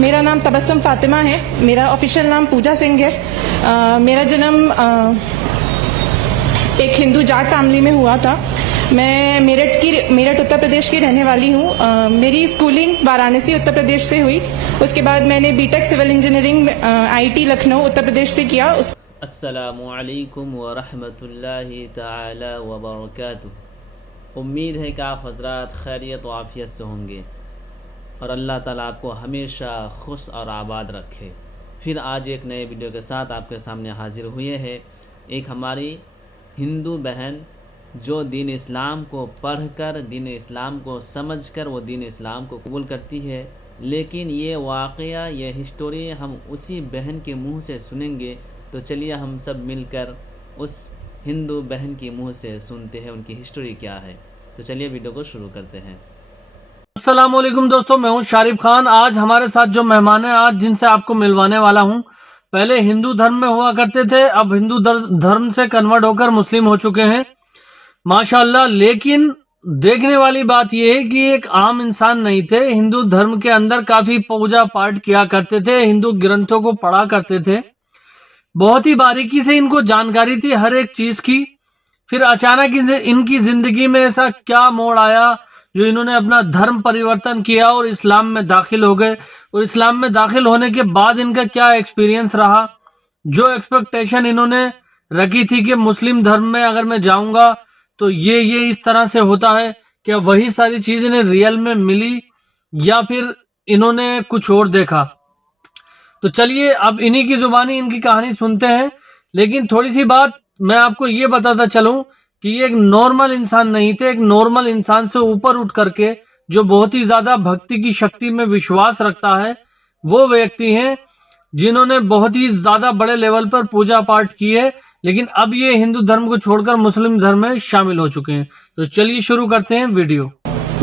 میرا نام تبسم فاطمہ ہے. میرا آفیشیل نام پوجا سنگھ ہے. میرا جنم ایک ہندو جاٹ فیملی میں ہوا تھا. میں میرٹھ اتر پردیش کی رہنے والی ہوں. میری اسکولنگ وارانسی اتر پردیش سے ہوئی. اس کے بعد میں نے B tech civil engineering IIT Lucknow Uttar Pradesh سے کیا. السلام علیکم ورحمۃ اللہ تعالی وبرکاتہ. امید ہے کہ آپ حضرات خیریت و عافیت سے ہوں گے اور اللہ تعالیٰ آپ کو ہمیشہ خوش اور آباد رکھے. پھر آج ایک نئے ویڈیو کے ساتھ آپ کے سامنے حاضر ہوئے ہیں. ایک ہماری ہندو بہن جو دین اسلام کو پڑھ کر، دین اسلام کو سمجھ کر وہ دین اسلام کو قبول کرتی ہے، لیکن یہ واقعہ، یہ ہسٹوری ہم اسی بہن کے منہ سے سنیں گے. تو چلیے ہم سب مل کر اس ہندو بہن کی منہ سے سنتے ہیں ان کی ہسٹوری کیا ہے. تو چلیے ویڈیو کو شروع کرتے ہیں. السلام علیکم دوستو، میں ہوں شارف خان. آج ہمارے ساتھ جو مہمان ہیں آج جن سے آپ کو ملوانے والا ہوں، پہلے ہندو دھرم میں ہوا کرتے تھے، اب ہندو دھرم سے کنورٹ ہو کر مسلم ہو چکے ہیں ماشاءاللہ. لیکن دیکھنے والی بات یہ ہے کہ ایک عام انسان نہیں تھے. ہندو دھرم کے اندر کافی پوجا پاٹ کیا کرتے تھے، ہندو گرنتھوں کو پڑھا کرتے تھے، بہت ہی باریکی سے ان کو جانکاری تھی ہر ایک چیز کی. پھر اچانک ان کی زندگی میں ایسا کیا موڑ آیا جو انہوں نے اپنا دھرم پریورتن کیا اور اسلام میں داخل ہو گئے. اور اسلام میں داخل ہونے کے بعد ان کا کیا ایکسپیرینس رہا. جو ایکسپیکٹیشن انہوں نے رکھی تھی کہ مسلم دھرم میں اگر میں جاؤں گا تو یہ اس طرح سے ہوتا ہے، کہ وہی ساری چیز انہیں ریئل میں ملی یا پھر انہوں نے کچھ اور دیکھا. تو چلیے اب انہی کی زبانی ان کی کہانی سنتے ہیں. لیکن تھوڑی سی بات میں آپ کو یہ بتاتا چلوں کہ یہ ایک نارمل انسان نہیں تھے. ایک نارمل انسان سے اوپر اٹھ کر کے جو بہت ہی زیادہ بھکتی کی شکتی میں وشواس رکھتا ہے، وہ ویکتی ہیں جنہوں نے بہت ہی زیادہ بڑے لیول پر پوجا پاٹ کی ہے، لیکن اب یہ ہندو دھرم کو چھوڑ کر مسلم دھرم میں شامل ہو چکے ہیں. تو چلیے شروع کرتے ہیں ویڈیو.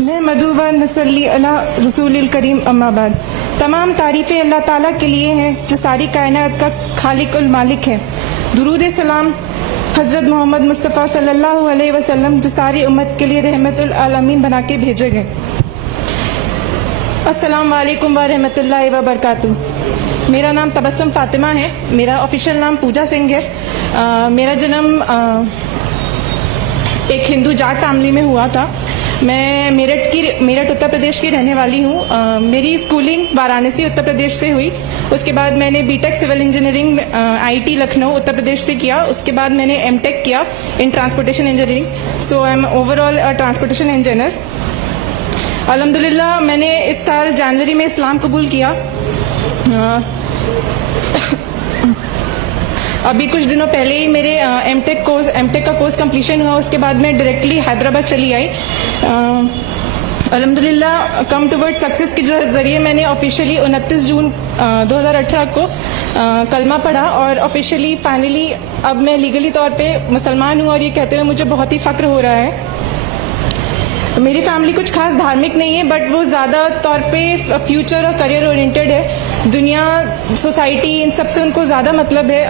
نحمدہ و نصلی علی رسول الکریم، اما بعد. تمام تعریفیں اللہ تعالیٰ کے لیے ہیں جو ساری کائنات کا خالق المالک ہے. درود سلام حضرت محمد مصطفیٰ صلی اللہ علیہ وسلم جو ساری امت کے لیے رحمت العالمین بنا کے بھیجے گئے. السلام علیکم ورحمۃ اللہ وبرکاتہ. میرا نام تبسم فاطمہ ہے. میرا آفیشیل نام پوجا سنگھ ہے. میرا جنم ایک ہندو جاٹ فیملی میں ہوا تھا. میں میرٹھ اتر پردیش کی رہنے والی ہوں. میری اسکولنگ وارانسی اتر پردیش سے ہوئی. اس کے بعد میں نے B tech civil engineering IIT Lucknow Uttar Pradesh سے کیا. اس کے بعد میں نے M.Tech کیا in transportation engineering. So I am overall transportation engineer. الحمدللہ میں نے اس سال جنوری میں اسلام قبول کیا. ابھی کچھ دنوں پہلے ہی میرے M.Tech کا کورس کمپلیشن ہوا. اس کے بعد میں ڈائریکٹلی حیدرآباد چلی آئی. الحمدللہ کم ٹوورڈ سکسیس کے ذریعے میں نے آفیشیلی 29 جون 2018 کو کلمہ پڑھا اور آفیشیلی فائنلی اب میں لیگلی طور پہ مسلمان ہوں. اور یہ کہتے ہوئے مجھے بہت ہی فخر ہو رہا ہے. میری فیملی کچھ خاص دھارمک نہیں ہے، بٹ وہ زیادہ طور پہ فیوچر اور کریئر اورینٹیڈ ہے. دنیا، سوسائٹی، ان سب سے ان کو زیادہ مطلب ہے.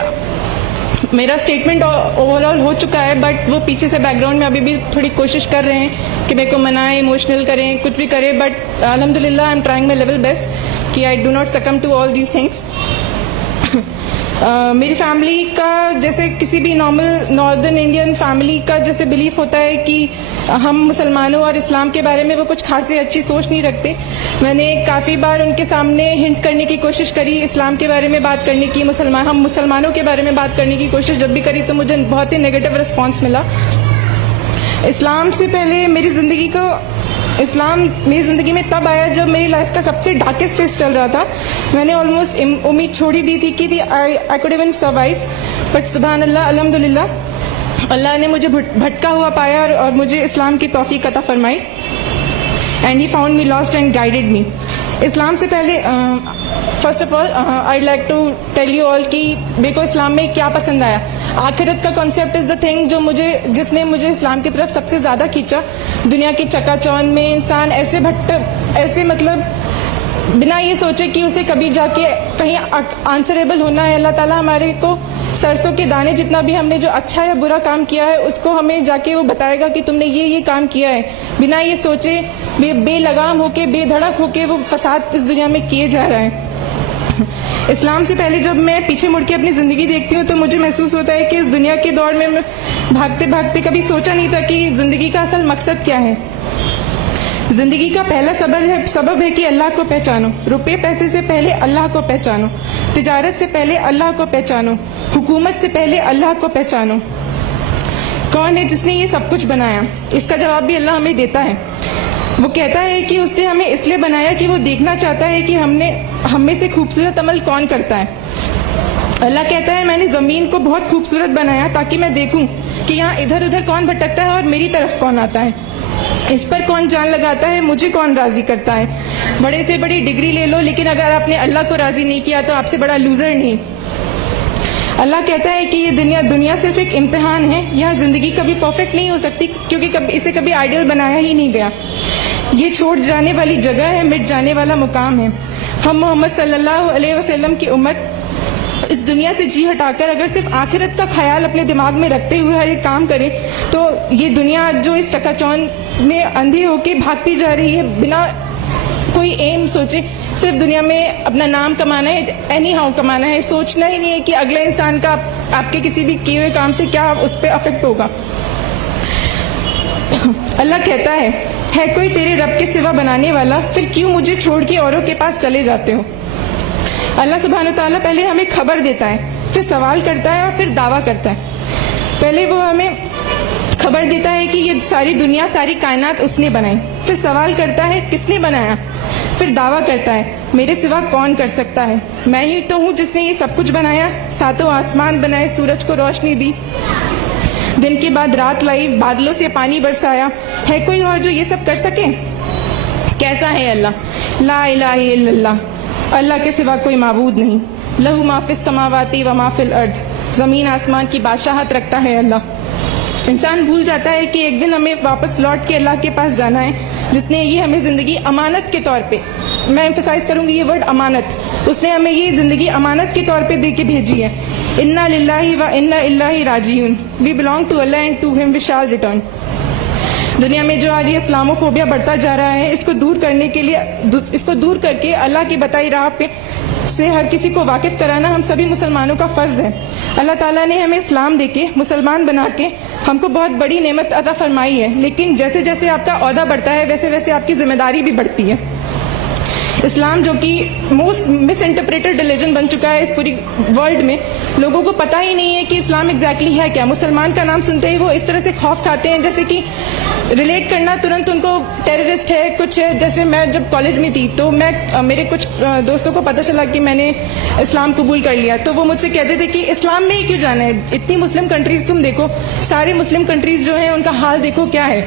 میرا اسٹیٹمنٹ اوور آل ہو چکا ہے، بٹ وہ پیچھے سے بیک گراؤنڈ میں ابھی بھی تھوڑی کوشش کر رہے ہیں کہ میرے کو منائیں، ایموشنل کریں، کچھ بھی کریں. بٹ الحمدللہ I am trying my level best کہ I do not succumb to all these things. میری فیملی کا جیسے کسی بھی نارمل ناردرن انڈین فیملی کا جیسے بلیف ہوتا ہے کہ ہم مسلمانوں اور اسلام کے بارے میں وہ کچھ خاصی اچھی سوچ نہیں رکھتے. میں نے کافی بار ان کے سامنے ہنٹ کرنے کی کوشش کری، اسلام کے بارے میں بات کرنے کی، ہم مسلمانوں کے بارے میں بات کرنے کی کوشش جب بھی کری تو مجھے بہت ہی نیگیٹو رسپانس ملا. اسلام سے پہلے اسلام میری زندگی میں تب آیا جب میری لائف کا سب سے ڈارکسٹ فیز چل رہا تھا. میں نے آلموسٹ امید چھوڑ ہی دی تھی کہ I could even survive. But سبحان اللہ، الحمدللہ اللہ نے مجھے بھٹکا ہوا پایا اور مجھے اسلام کی توفیق عطا فرمائی. And he found me lost and guided me. اسلام سے پہلے first of all I like to tell you all کہ میرے کو اسلام میں کیا پسند آیا. آخرت کا کانسیپٹ از دا تھنگ جس نے مجھے اسلام کی طرف سب سے زیادہ کھینچا. دنیا کی چکا چوند میں انسان ایسے مطلب بنا یہ سوچے کہ اسے کبھی جا کے کہیں آنسریبل ہونا ہے. اللہ تعالیٰ ہمارے کو سرسوں کے دانے جتنا بھی ہم نے جو اچھا یا برا کام کیا ہے اس کو ہمیں جا کے وہ بتائے گا کہ تم نے یہ کام کیا ہے. بنا یہ سوچے بے لگام ہو کے، بے دھڑک ہو کے وہ فساد اس دنیا میں کیے جا رہا ہے. اسلام سے پہلے جب میں پیچھے مڑ کے اپنی زندگی دیکھتی ہوں تو مجھے محسوس ہوتا ہے کہ اس دنیا کے دور میں بھاگتے بھاگتے کبھی سوچا نہیں تھا کہ زندگی کا اصل مقصد کیا ہے. زندگی کا پہلا سبب ہے کہ اللہ کو پہچانو. روپے پیسے سے پہلے اللہ کو پہچانو, تجارت سے پہلے اللہ کو پہچانو, حکومت سے پہلے اللہ کو پہچانو. کون ہے جس نے یہ سب کچھ بنایا؟ اس کا جواب بھی اللہ ہمیں دیتا ہے. وہ کہتا ہے کہ اس نے ہمیں اس لیے بنایا کہ وہ دیکھنا چاہتا ہے کہ ہم میں سے خوبصورت عمل کون کرتا ہے. اللہ کہتا ہے میں نے زمین کو بہت خوبصورت بنایا تاکہ میں دیکھوں کہ یہاں ادھر ادھر کون بھٹکتا ہے اور میری طرف کون آتا ہے, اس پر کون جان لگاتا ہے, مجھے کون راضی کرتا ہے. بڑے سے بڑی ڈگری لے لو لیکن اگر آپ نے اللہ کو راضی نہیں کیا تو آپ سے بڑا لوزر نہیں. اللہ کہتا ہے کہ یہ دنیا صرف ایک امتحان ہے. یہاں زندگی کبھی پرفیکٹ نہیں ہو سکتی کیونکہ اسے کبھی آئیڈیل بنایا ہی نہیں گیا. یہ چھوڑ جانے والی جگہ ہے, مٹ جانے والا مقام ہے. ہم محمد صلی اللہ علیہ وسلم کی امت اس دنیا سے جی ہٹا کر اگر صرف آخرت کا خیال اپنے دماغ میں رکھتے ہوئے ہر ایک کام کرے تو یہ دنیا جو اس چکا چوند میں اندھی ہو کے بھاگتی جا رہی ہے بنا کوئی ایم سوچے, صرف دنیا میں اپنا نام کمانا ہے, اینی ہاؤ کمانا ہے, سوچنا ہی نہیں ہے کہ اگلے انسان کا آپ کے کسی بھی کیے ہوئے کام سے کیا اس پہ افیکٹ ہوگا. اللہ کہتا ہے کوئی تیرے رب کے سوا بنانے والا, پھر کیوں مجھے چھوڑ کے اوروں کے پاس چلے جاتے ہو. اللہ سبحانہ تعالیٰ پہلے ہمیں خبر دیتا ہے, پھر سوال کرتا ہے اور پھر دعویٰ کرتا ہے. پہلے وہ ہمیں خبر دیتا ہے کہ یہ ساری دنیا ساری کائنات اس نے بنائی, پھر سوال کرتا ہے کس نے بنایا, پھر دعویٰ کرتا ہے میرے سوا کون کر سکتا ہے, میں ہی تو ہوں جس نے یہ سب کچھ بنایا. ساتوں آسمان بنائے, سورج کو روشنی دی, دن کے بعد رات لائی, بادلوں سے پانی برسایا. ہے کوئی اور جو یہ سب کر سکے؟ کیسا ہے اللہ؟ لا الہ الا اللہ, اللہ کے سوا کوئی معبود نہیں. لہو ما فی السماوات و ما فی الارض, زمین آسمان کی بادشاہت رکھتا ہے اللہ. انسان بھول جاتا ہے کہ ایک دن ہمیں واپس لوٹ کے اللہ کے پاس جانا ہے جس نے یہ ہمیں زندگی امانت کے طور پہ, میں ایمفسائز کروں گی یہ ورڈ امانت, اس نے ہمیں یہ زندگی امانت کے طور پہ دے کے بھیجی ہے. انا للہ و انا الیہ راجعون, we belong to Allah and to him we شال ریٹرن. دنیا میں جو آج یہ اسلاموفوبیا بڑھتا جا رہا ہے اس کو دور کرنے کے لیے, اس کو دور کر کے اللہ کی بتائی راہ پہ سے ہر کسی کو واقف کرانا ہم سبھی مسلمانوں کا فرض ہے. اللہ تعالیٰ نے ہمیں اسلام دے کے مسلمان بنا کے ہم کو بہت بڑی نعمت عطا فرمائی ہے, لیکن جیسے جیسے آپ کا عہدہ بڑھتا ہے ویسے ویسے آپ کی ذمہ داری بھی بڑھتی ہے. اسلام جو کہ موسٹ مس انٹرپریٹڈ ریلیجن بن چکا ہے اس پوری ورلڈ میں, لوگوں کو پتہ ہی نہیں ہے کہ اسلام ایگزیکٹلی ہے کیا. مسلمان کا نام سنتے ہی وہ اس طرح سے خوف کھاتے ہیں جیسے کہ ریلیٹ کرنا ترنت ان کو ٹیررسٹ ہے کچھ ہے. جیسے میں جب کالج میں تھی تو میرے کچھ دوستوں کو پتہ چلا کہ میں نے اسلام قبول کر لیا تو وہ مجھ سے کہتے تھے کہ اسلام میں ہی کیوں جانا ہے, اتنی مسلم کنٹریز تم دیکھو, سارے مسلم کنٹریز جو ہیں ان کا حال دیکھو کیا ہے,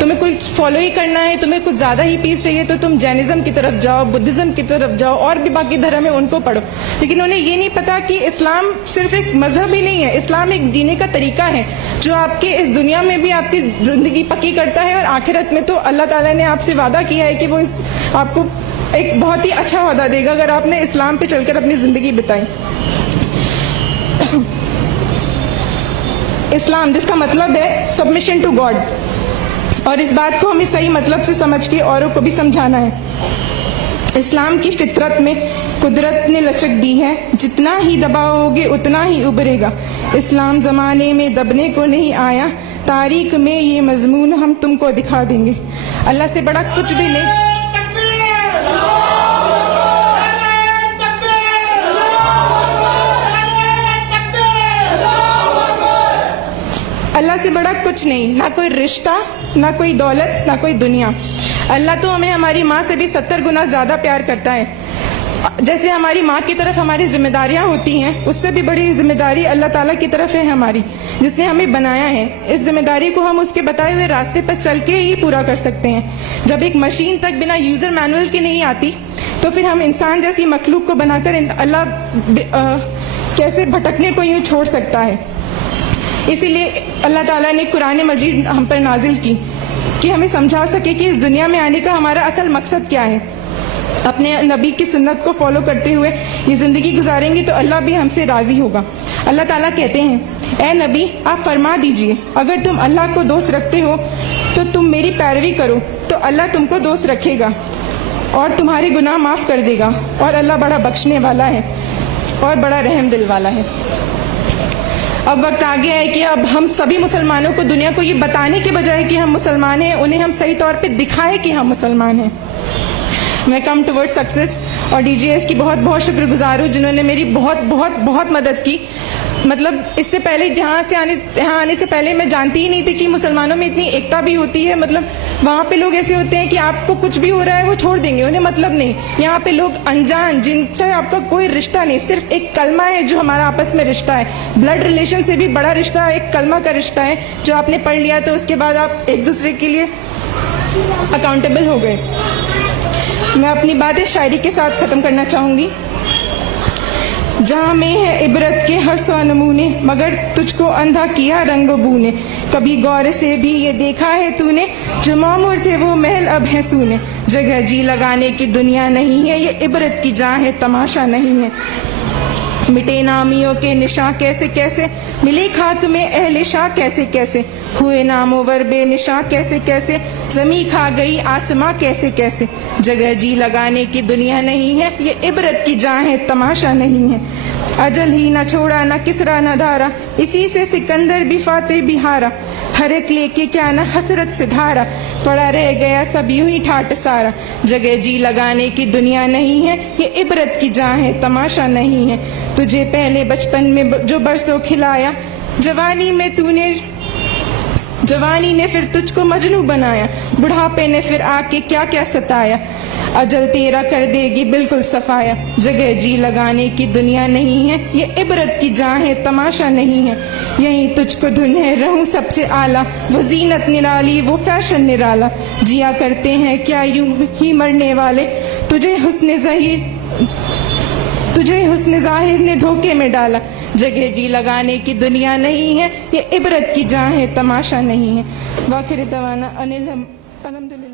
تمہیں کوئی فالو ہی کرنا ہے, تمہیں کچھ زیادہ ہی پیس چاہیے تو تم جینزم کی طرف جاؤ, بدھزم کی طرف جاؤ, اور بھی باقی دھرم ہے ان کو پڑھو. لیکن انہیں یہ نہیں پتا کہ اسلام صرف ایک مذہب ہی نہیں ہے, اسلام ایک جینے کا طریقہ ہے جو آپ کے اس دنیا میں بھی آپ کی زندگی پکی کرتا ہے, اور آخرت میں تو اللہ تعالیٰ نے آپ سے وعدہ کیا ہے کہ وہ آپ کو ایک بہت ہی اچھا عہدہ دے گا اگر آپ نے اسلام پہ چل کر اپنی زندگی بتائی. اسلام جس کا مطلب ہے سبمیشن ٹو گاڈ, اور اس بات کو ہمیں صحیح مطلب سے سمجھ کے اوروں کو بھی سمجھانا ہے. اسلام کی فطرت میں قدرت نے لچک دی ہے, جتنا ہی دباؤ گے اتنا ہی ابھرے گا. اسلام زمانے میں دبنے کو نہیں آیا, تاریخ میں یہ مضمون ہم تم کو دکھا دیں گے. اللہ سے بڑا کچھ بھی نہیں, اللہ سے بڑا کچھ نہیں, نہ کوئی رشتہ, نہ کوئی دولت, نہ کوئی دنیا. اللہ تو ہمیں ہماری ماں سے بھی 70 گنا زیادہ پیار کرتا ہے. جیسے ہماری ماں کی طرف ہماری ذمہ داریاں ہوتی ہیں, اس سے بھی بڑی ذمہ داری اللہ تعالیٰ کی طرف ہے ہماری, جس نے ہمیں بنایا ہے. اس ذمہ داری کو ہم اس کے بتائے ہوئے راستے پر چل کے ہی پورا کر سکتے ہیں. جب ایک مشین تک بنا یوزر مینول کے نہیں آتی تو پھر ہم انسان جیسی مخلوق کو بنا کر اللہ کیسے بھٹکنے کو یوں چھوڑ سکتا ہے. اسی لیے اللہ تعالیٰ نے قرآن مجید ہم پر نازل کی کہ ہمیں سمجھا سکے کہ اس دنیا میں آنے کا ہمارا اصل مقصد کیا ہے. اپنے نبی کی سنت کو فالو کرتے ہوئے یہ زندگی گزاریں گے تو اللہ بھی ہم سے راضی ہوگا. اللہ تعالیٰ کہتے ہیں اے نبی آپ فرما دیجئے اگر تم اللہ کو دوست رکھتے ہو تو تم میری پیروی کرو تو اللہ تم کو دوست رکھے گا, اور تمہارے گناہ معاف کر دے گا، اور اللہ بڑا بخشنے والا ہے اور بڑا رحم دل والا ہے۔ اب وقت آ گیا ہے کہ اب ہم سبھی مسلمانوں کو دنیا کو یہ بتانے کے بجائے کہ ہم مسلمان ہیں، انہیں ہم صحیح طور پہ دکھائیں کہ ہم مسلمان ہیں۔ میں کم ٹورڈ سکسیس اور ڈی جی ایس کی بہت بہت شکر گزار ہوں، جنہوں نے میری بہت بہت بہت مدد کی۔ مطلب اس سے پہلے یہاں آنے سے پہلے میں جانتی ہی نہیں تھی کہ مسلمانوں میں اتنی ایکتا بھی ہوتی ہے۔ مطلب وہاں پہ لوگ ایسے ہوتے ہیں کہ آپ کو کچھ بھی ہو رہا ہے وہ چھوڑ دیں گے، انہیں مطلب نہیں۔ یہاں پہ لوگ انجان، جن سے آپ کا کوئی رشتہ نہیں، صرف ایک کلمہ ہے جو ہمارا آپس میں رشتہ ہے۔ بلڈ ریلیشن سے بھی بڑا رشتہ ایک کلمہ کا رشتہ ہے، جو آپ نے پڑھ لیا تو اس کے بعد آپ ایک دوسرے کے لیے اکاؤنٹیبل ہو گئے۔ میں اپنی باتیں شاعری کے ساتھ ختم کرنا چاہوں گی۔ جہاں میں ہے عبرت کے ہر سو نمونے، مگر تجھ کو اندھا کیا رنگ و بو نے۔ کبھی غور سے بھی یہ دیکھا ہے تو نے، جو معمور تھے وہ محل اب ہیں سونے۔ جگہ جی لگانے کی دنیا نہیں ہے، یہ عبرت کی جاں ہے تماشا نہیں ہے۔ مٹے نامیوں کے نشاں کیسے کیسے، ملی خاک میں اہل شاہ کیسے کیسے، ہوئے نامور بے نشاں کیسے کیسے، زمیں کھا گئی آسماں کیسے کیسے۔ جگہ جی لگانے کی دنیا نہیں ہے، یہ عبرت کی جاں ہے تماشا نہیں ہے۔ اجل ہی نہ چھوڑا نہ کسرا نہ دھارا، اسی سے سکندر بھی فاتح بھی ہارا۔ ہر ایک لے کے کیا نہ حسرت سے دھارا، پڑا رہ گیا سب یوں ہی ٹھاٹ سارا۔ جگہ جی لگانے کی دنیا نہیں ہے، یہ عبرت کی جاں ہے تماشا نہیں ہے۔ تجھے پہلے بچپن میں جو برسوں کھلایا، جوانی نے پھر تجھ کو مجنوں بنایا، بڑھاپے نے پھر آ کے کیا کیا ستایا۔ اجل تیرا کر دے گی بالکل صفایا۔ جگہ جی لگانے کی دنیا نہیں ہے، یہ عبرت کی جاں ہے تماشا نہیں ہے۔ یہیں تجھ کو دھن ہے رہوں سب سے اعلیٰ، وہ زینت نرالی وہ فیشن نرالا۔ جیا کرتے ہیں کیا یوں ہی مرنے والے، تجھے حسن ظاہر نے دھوکے میں ڈالا۔ جگہ جی لگانے کی دنیا نہیں ہے، یہ عبرت کی جاں ہے تماشا نہیں ہے۔ واخر دعوانا الحمدللہ۔